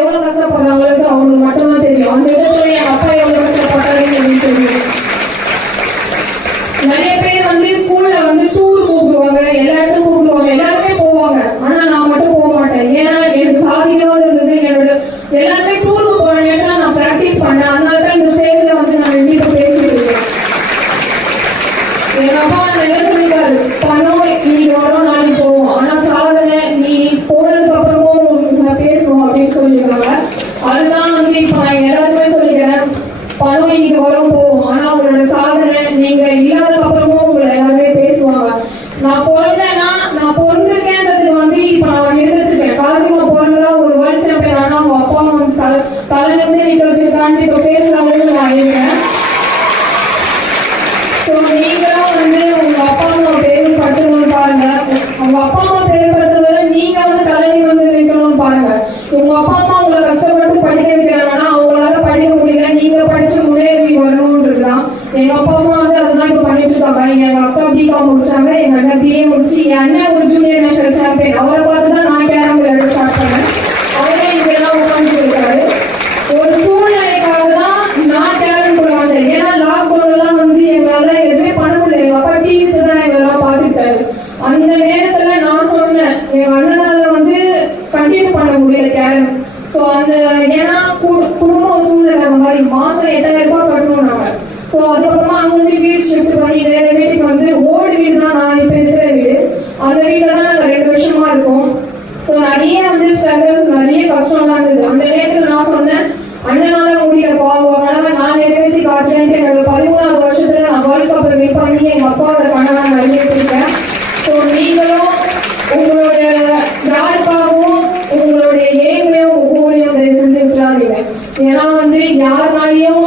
எவ்வளவு கஷ்டப்படுறாங்களுக்கு அவங்களுக்கு மட்டும்தான் தெரியும். அந்த இடத்துல என் அப்பா எவ்வளவு கஷ்டப்பட்டாருன்னு எனக்கு தெரியும். நிறைய பேர் வந்து ஸ்கூல்ல வந்து டூர் கூப்பிடுவாங்க, எல்லா இடத்துக்கும் கூப்பிடுவாங்க, எல்லாருமே போவாங்க. ஆனா நான் மட்டும் போக மாட்டேன். ஏன்னா எனக்கு சாதிக்கணும்னு இருந்தது. என்னோட எல்லாருமே டூருக்கு போற நேரத்துல நான் பிராக்டிஸ் பண்ணேன். அதனாலதான் இந்த ஸ்டேஜ்ல வந்து நான் கண்டிப்பா பேசிட்டு இருக்கேன். எங்க அப்பா நல்லா சொல்லிட்டாரு, பணம் இன்னைக்கு வரும் நாளைக்கு போவோம், ஆனா சாதனை நீ போனதுக்கு அப்புறமும் நான் பேசுவோம் அப்படின்னு சொல்லியிருக்காங்க. அதுதான் வந்து இப்ப நான் எல்லாருமே சொல்லிக்கிறேன். பணம் இன்னைக்கு வரும் போவோம், ஆனா உங்களோட சாதனை நீங்க இல்லாததுக்கு அப்புறமும் உங்களை எல்லாருமே பேசுவாங்க. நான் பிறந்தேன்னா நான் பிறந்திருக்கேன்றது வந்து இப்ப நான் நிரூபிச்சிருக்கேன். காசிமா பிறந்தா ஒரு வேர்ல்ட் சாம்பியன், ஆனா அவங்க அப்பா வந்து தலை நிமிந்து நிக்க வச்சிருக்கான்னு இப்ப பேசுறாங்கன்னு நான் இருக்கேன். ஸோ நீங்களும் வந்து உங்க அப்பா அம்மா பேரும் படுத்தணும்னு பாருங்க. உங்க அப்பா அம்மா பேரும் படுத்துறத நீங்க வந்து தலைமை வந்து நிற்கணும்னு பாருங்க. உங்க அப்பா அம்மா உங்களை கஷ்டப்பட்டு படிக்க வைக்கிறாங்கன்னா அவங்களால படிக்க முடியல, நீங்க படிச்சு முன்னேறி வரணும்ன்றதுதான். எங்க அப்பா அம்மா வந்து அதுதான் இப்ப பண்ணிட்டு இருக்காங்க. எங்க அக்கா பிகாம் முடிச்சாங்க, எங்க அண்ணன் பிஏ முடிச்சு, என் அண்ணன் ஒரு ஜூனியர் நேஷனல் சாம்பியன். அவரை பார்த்துதான் நான் கேரம் விளையாட ஸ்டார்ட் பண்ணேன். அவரே இங்கெல்லாம் உட்காந்துட்டு இருக்காரு. ஒரு சூழ்நிலைக்காக தான் நான் கேரம் கூட வந்தேன். ஏன்னா லாக்டவுன்லாம் வந்து எங்களால எதுவுமே பண்ண முடியல. எங்க அப்பா டிவிக்கு தான் எங்களெல்லாம் பார்த்துட்டாரு. அந்த நேரத்துல நான் சொன்னேன், எங்க அண்ணனால வந்து கண்டினியூ பண்ண முடியல கேரம். ஸோ அந்த ஏன்னா குடும்ப சூழ்நிலை அந்த மாதிரி மாசம் 8000 ரூபாய் கட்டணும் நாங்க. ஸோ அதுக்கப்புறமா அங்க வந்து வீடு ஷிஃப்ட் பண்ணி வேற வீட்டுக்கு வந்து ஓடு வீடு தான் நான் இப்ப இருக்கிற வீடு. அந்த வீட்டுல தான் நாங்க 2 வருஷமா இருக்கோம். ஸோ நிறைய வந்து ஸ்ட்ரகிள்ஸ், நிறைய கஷ்டம்லாம் இருந்தது. அந்த நேரத்துல நான் சொன்னேன், அண்ணனால முடியலப்பா, உங்க கனவை நான் நிறைவேற்றி காட்டுறேன்ட்டு என்னோட 13வது வருஷத்துல நான் வேர்ல்ட் கப்பை வின் பண்ணி எங்க அப்பாவோட கனவை நிறைவேற்றிருக்கேன். ஸோ நீங்களும் உங்களோட யாருக்காகவும் உங்களுடைய ஏழ்மையும் ஒவ்வொருத்தையும் தயவு செஞ்சு விட்டுறாதீங்க. ஏன்னா வந்து யாருனாலையும்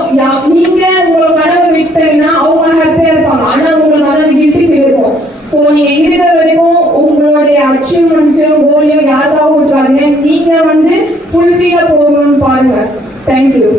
நீங்க உங்களோட கனவை விட்டீங்கன்னா அவங்க ஹாப்பியா இருப்பாங்க, ஆனா உங்களுக்கு வந்து அது கில்ட்டி ஃபீல் இருக்கும். ஸோ நீங்க இருக்கிற வரைக்கும் உங்களுடைய அச்சீவ்மெண்ட்ஸையும் கோலையும் யாருக்காகவும் விட்டுறாதீங்க. நீங்க வந்து ஃபுல்ஃபில்லா போகணும்னு பாருங்க. தேங்க்யூ.